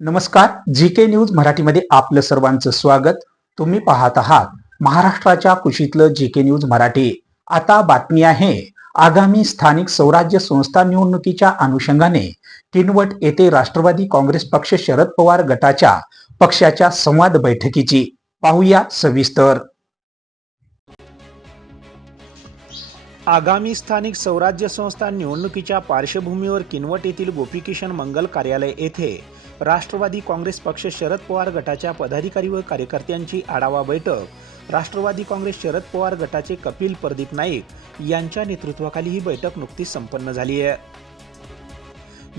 नमस्कार जी K news मराठीमध्ये आपलं सर्वांचं स्वागत. तुम्ही पाहत आहात महाराष्ट्राच्या कुशीतलं जी के न्यूज मराठी. आता बातमी आहे आगामी स्थानिक स्वराज्य संस्था निवडणुकीच्या अनुषंगाने किनवट येथे राष्ट्रवादी काँग्रेस पक्ष शरद पवार गटाच्या पक्षाच्या संवाद बैठकीची. पाहूया सविस्तर. आगामी स्थानिक स्वराज्य संस्था निवडणुकीच्या पार्श्वभूमीवर किनवट येथील गोपीकिशन मंगल कार्यालय येथे राष्ट्रवादी काँग्रेस पक्ष शरद पवार गटाच्या पदाधिकारी व कार्यकर्त्यांची आढावा बैठक. राष्ट्रवादी काँग्रेस शरद पवार गटाचे कपिल प्रदीप नाईक यांच्या नेतृत्वाखाली ही बैठक नुकतीच संपन्न झाली आहे.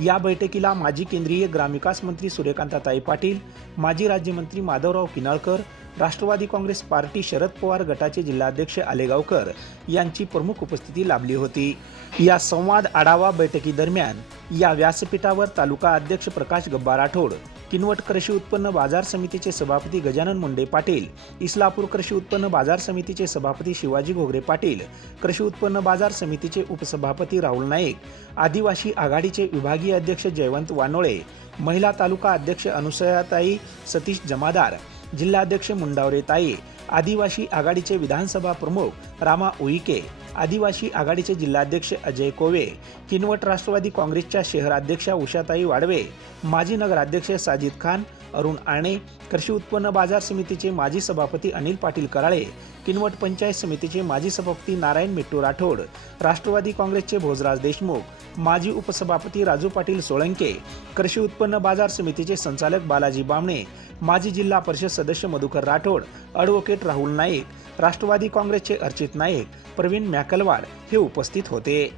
या बैठकीला माजी केंद्रीय ग्रामविकास मंत्री सूर्यकांताताई पाटील माजी राज्यमंत्री माधवराव किनाळकर राष्ट्रवादी काँग्रेस पार्टी शरद पवार गटाचे जिल्हाध्यक्ष आलेगावकर यांची प्रमुख उपस्थिती लाभली होती. या संवाद आढावा बैठकीदरम्यान या व्यासपीठावर तालुका अध्यक्ष प्रकाश गब्बा राठोड किनवट कृषी उत्पन्न बाजार समितीचे सभापती गजानन मुंडे पाटील इस्लापूर कृषी उत्पन्न बाजार समितीचे सभापती शिवाजी घोगरे पाटील कृषी उत्पन्न बाजार समितीचे उपसभापती राहुल नाईक आदिवासी आघाडीचे विभागीय अध्यक्ष जयवंत वानोळे महिला तालुका अध्यक्ष अनुसयाताई सतीश जमादार जिल्हाध्यक्ष मुंडावरे ताई आदिवासी आघाडीचे विधानसभा प्रमुख रामा उईके आदिवासी आघाडीचे जिल्हाध्यक्ष अजय कोवे किनवट राष्ट्रवादी काँग्रेसच्या शहराध्यक्षा उषाताई वाडवे माजी नगराध्यक्ष साजिद खान अरुण आणे कृषी उत्पन्न बाजार समितीचे माजी सभापती अनिल पाटील कराळे किनवट पंचायत समितीचे माजी सभापती नारायण मिट्टू राठोड राष्ट्रवादी काँग्रेसचे भोजराज देशमुख माजी उपसभापती राजू पाटील सोळंके कृषी उत्पन्न बाजार समितीचे संचालक बालाजी बामणे माजी जिल्हा परिषद सदस्य मधुकर राठोड ॲडव्होकेट राहुल नाईक राष्ट्रवादी काँग्रेसचे अर्चित नाईक प्रवीण मॅक मॅकलवाड हे उपस्थित होते.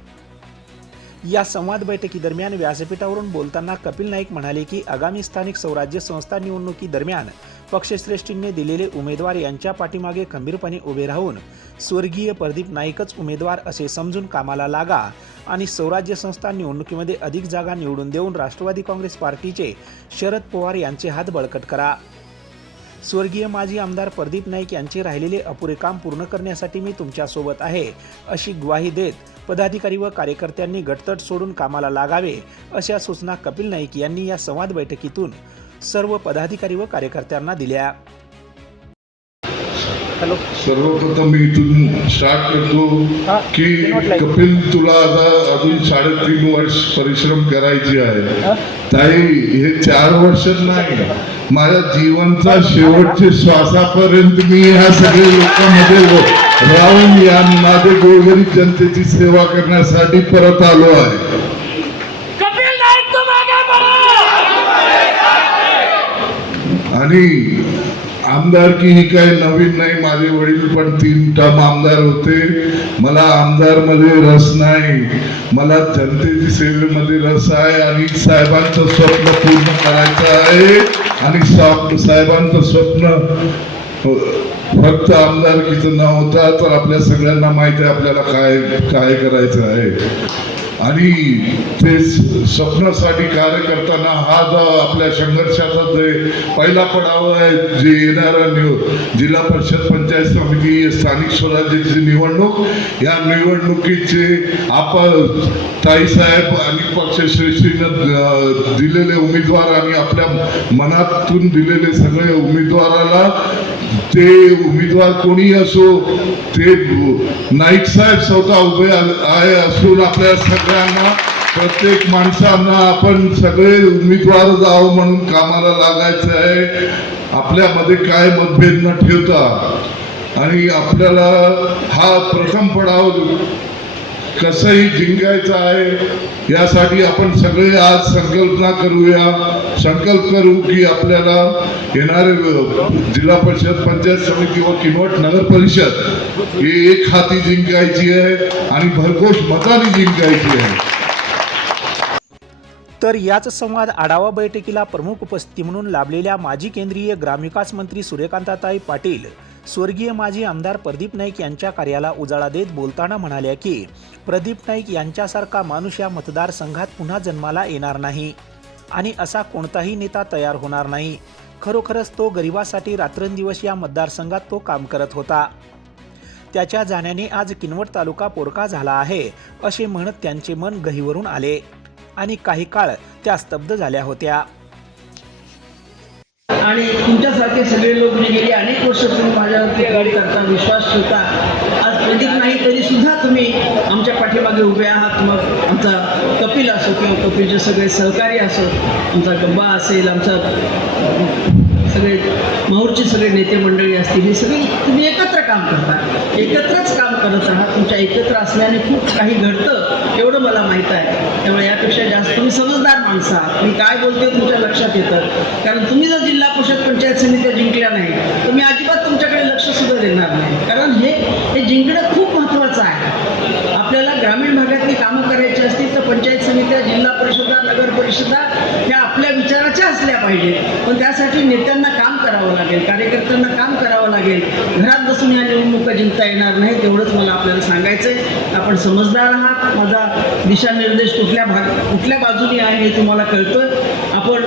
या संवाद बैठकीदरम्यान व्यासपीठावरून बोलताना कपिल नाईक म्हणाले की आगामी स्थानिक स्वराज्य संस्था निवडणुकीदरम्यान पक्षश्रेष्ठींनी दिलेले उमेदवार यांच्या पाठीमागे खंबीरपणे उभे राहून स्वर्गीय प्रदीप नाईकच उमेदवार असे समजून कामाला लागा आणि स्वराज्य संस्था निवडणुकीमध्ये अधिक जागा निवडून देऊन राष्ट्रवादी काँग्रेस पार्टीचे शरद पवार यांचे हात बळकट करा. स्वर्गीय माजी आमदार प्रदीप नाईक यांचे राहिलेले अपुरे काम पूर्ण करण्यासाठी मी तुमच्यासोबत आहे अशी ग्वाही देत पदाधिकारी व कार्यकर्त्यांनी गटतट सोडून कामाला लागावे अशा सूचना कपिल नाईक यांनी या संवाद बैठकीतून सर्व पदाधिकारी व कार्यकर्त्यांना दिल्या. हॅलो. सर्वप्रथम मी इथून स्टार्ट करतो हा, की. कपिल तुला आता अजून साडेतीन वर्ष परिश्रम करायचे आहे? ताई हे चार वर्ष नाही. माझ्या जीवनचा शेवटचे श्वासापर्यंत मी ह्या सगळ्या लोकांमध्ये राहून या माझे गोरगरीब जनतेची सेवा करण्यासाठी परत आलो आहे. कपिल नाईक तुम आगे बढ़ो आणि आमदारकी ही काही नवीन नाही माझे वडील पण तीन टर्म आमदार होते. मला आमदारमध्ये रस नाही. मला जनतेची सेवेमध्ये रस आहे आणि साहेबांचं स्वप्न पूर्ण करायचं आहे. आणि साहेबांचं स्वप्न फक्त आमदारकीचं न होता तर आपल्या सगळ्यांना माहिती आहे आपल्याला काय काय करायचं आहे. आणि ते स्वप्नासाठी कार्य करताना हा जो आपल्या संघर्षाचा जे पहिला पडाव आहे जे येणारा निव जिल्हा परिषद पंचायत समिती स्थानिक स्वराज्याची निवडणूक या निवडणुकीचे आपण ताईसाहेब आणि पक्षश्रेष्ठीनं दिलेले उमेदवार आणि आपल्या मनातून दिलेले सगळे उमेदवाराला ते उमेदवार कोणी असो ते नाईक साहेब स्वतः उभे आहे असून आपल्या सगळ्यांना प्रत्येक माणसांना आपण सगळे उमेदवार जावं म्हणून कामाला लागायचं आहे. आपल्यामध्ये काय मतभेद न ठेवता आणि आपल्याला हा प्रथम पडाव कसंही जिंकायचं आहे यासाठी आपण सगळे आज संकल्पना करूया. संकल्प करू की आपल्याला येणारे जिल्हा परिषद पंचायत समिती व किनवट नगर परिषद ही एक हाती जिंकायची आहे आणि भरघोष मताने जिंकायची आहे. तर याच संवाद आढावा बैठकीला प्रमुख उपस्थिती म्हणून लाभलेल्या माजी केंद्रीय ग्रामविकास मंत्री सूर्यकांताताई पाटील स्वर्गीय माजी आमदार प्रदीप नाईक यांच्या कार्याला उजाळा देत बोलताना म्हणाल्या की प्रदीप नाईक यांच्यासारखा माणूस या मतदारसंघात पुन्हा जन्माला येणार नाही. आणि असा कोणताही नेता तयार होणार नाही. खरोखरच तो गरिबासाठी रात्रंदिवस या मतदारसंघात तो काम करत होता. त्याच्या जाण्याने आज किनवट तालुका पोरका झाला आहे असे म्हणत त्यांचे मन गहीवरून आले. आणि काही काळ त्या स्तब्ध झाल्या होत्या. माझ्यासारखे सगळे लोक मी गेले अनेक वर्ष तुम्ही माझ्यावरती गाडी करता विश्वास ठेवता. आज कधीच नाही तरी सुद्धा तुम्ही आमच्या पाठीमागे उभे आहात. मग आमचा कपिल असो किंवा कपिलचे सगळे सहकारी असो आमचा गब्बा असेल आमचा सगळे माहूरचे सगळे नेते मंडळी असतील हे सगळे तुम्ही एकत्र काम करता. एकत्रच काम करत आहात तुमच्या एकत्र असल्याने खूप काही घडतं एवढं मला माहीत आहे. त्यामुळे यापेक्षा जास्त तुम्ही समजदार माणसं आहात. मी काय बोलते तुमच्या लक्षात येतं. कारण तुम्ही जर जिल्हा परिषद पंचायत समित्या जिंकल्या नाही तर मी अजिबात तुमच्याकडे लक्ष सुद्धा देणार नाही. कारण हे हे जिंकणं खूप महत्त्वाचं आहे. आपल्याला ग्रामीण भागातली कामं करायची असतील पंचायत समित्या जिल्हा परिषदा नगर परिषदा ह्या आपल्या विचाराच्या असल्या पाहिजेत. पण त्यासाठी नेत्यांना काम करावं लागेल कार्यकर्त्यांना काम करावं लागेल. घरात बसून या निवडणुका जिंकता येणार नाही तेवढंच मला आपल्याला सांगायचं आहे आपण समजदार आहात. माझा दिशानिर्देश कुठल्या भाग कुठल्या बाजूने आहे हे तुम्हाला कळतं आपण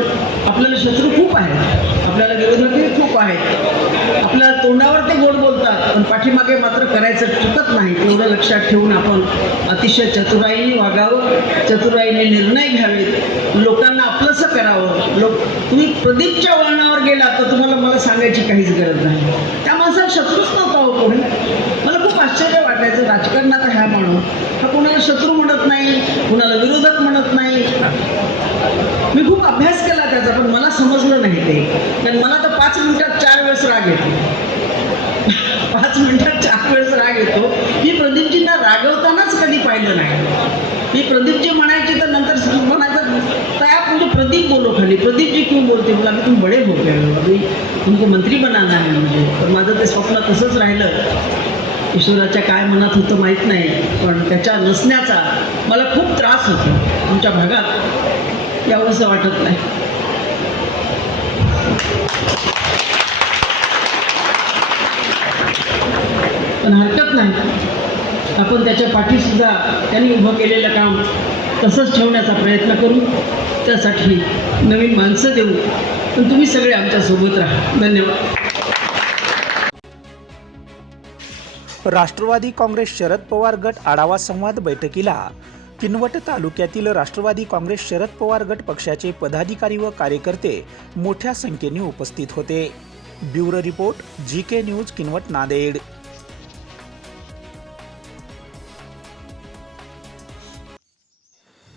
आपल्याला शत्रू खूप आहेत. आपल्याला विरोधकही खूप आहेत आपल्या तोंडावर ते गोड बोलतात पण पाठीमागे मात्र करायचं चुकत नाही तेवढं लक्षात ठेवून आपण अतिशय चतुराईने वागावं. चतुराईने निर्णय घ्यावेत. लोकांना आपलंसं करावं. लोक तुम्ही प्रदीपच्या वळणावर गेला तर तुम्हाला मला सांगायची काहीच गरज नाही. त्या माणसाला शत्रूच नव्हता हो कोणी. मला खूप आश्चर्य वाटायचं राजकारणात ह्या माणूस. हा कोणाला शत्रू म्हणत नाही कुणाला विरोधक म्हणत नाही. मी खूप अभ्यास केला त्याचा पण मला समजलं नाही ते. कारण मला तर पाच मिनिटात चार वेळेस राग येतो. पाच मिनिटात चार वेळेस राग येतो. मी प्रदीपजींना रागवतानाच कधी पाहिलं नाही. मी प्रदीपजी म्हणायचे तर नंतर म्हणायचं तयार म्हणजे प्रदीप बोलो खाली. प्रदीपजी क्यू क्यों बोलते? बोला तुम्ही बडे हो गए तुमको मंत्री बनाना है म्हणजे. तर माझं ते स्वप्न तसंच राहिलं. ईश्वराच्या काय मनात होतं माहीत नाही पण त्याच्या नसण्याचा मला खूप त्रास होतो आमच्या भागात. यावंसं वाटत नाही. पण हरकत नाही. आपण त्याच्या पाठीसुद्धा त्यांनी उभं केलेलं काम तसंच ठेवण्याचा प्रयत्न करू. त्यासाठी नवीन माणसं देऊ. पण तुम्ही सगळे आमच्यासोबत राहा. धन्यवाद. राष्ट्रवादी काँग्रेस शरद पवार गट आढावा संवाद बैठकीला किनवट तालुक्यातील राष्ट्रवादी काँग्रेस शरद पवार गट पक्षाचे पदाधिकारी व कार्यकर्ते मोठ्या संख्येने उपस्थित होते. Bureau report G K news Kinwat Nanded.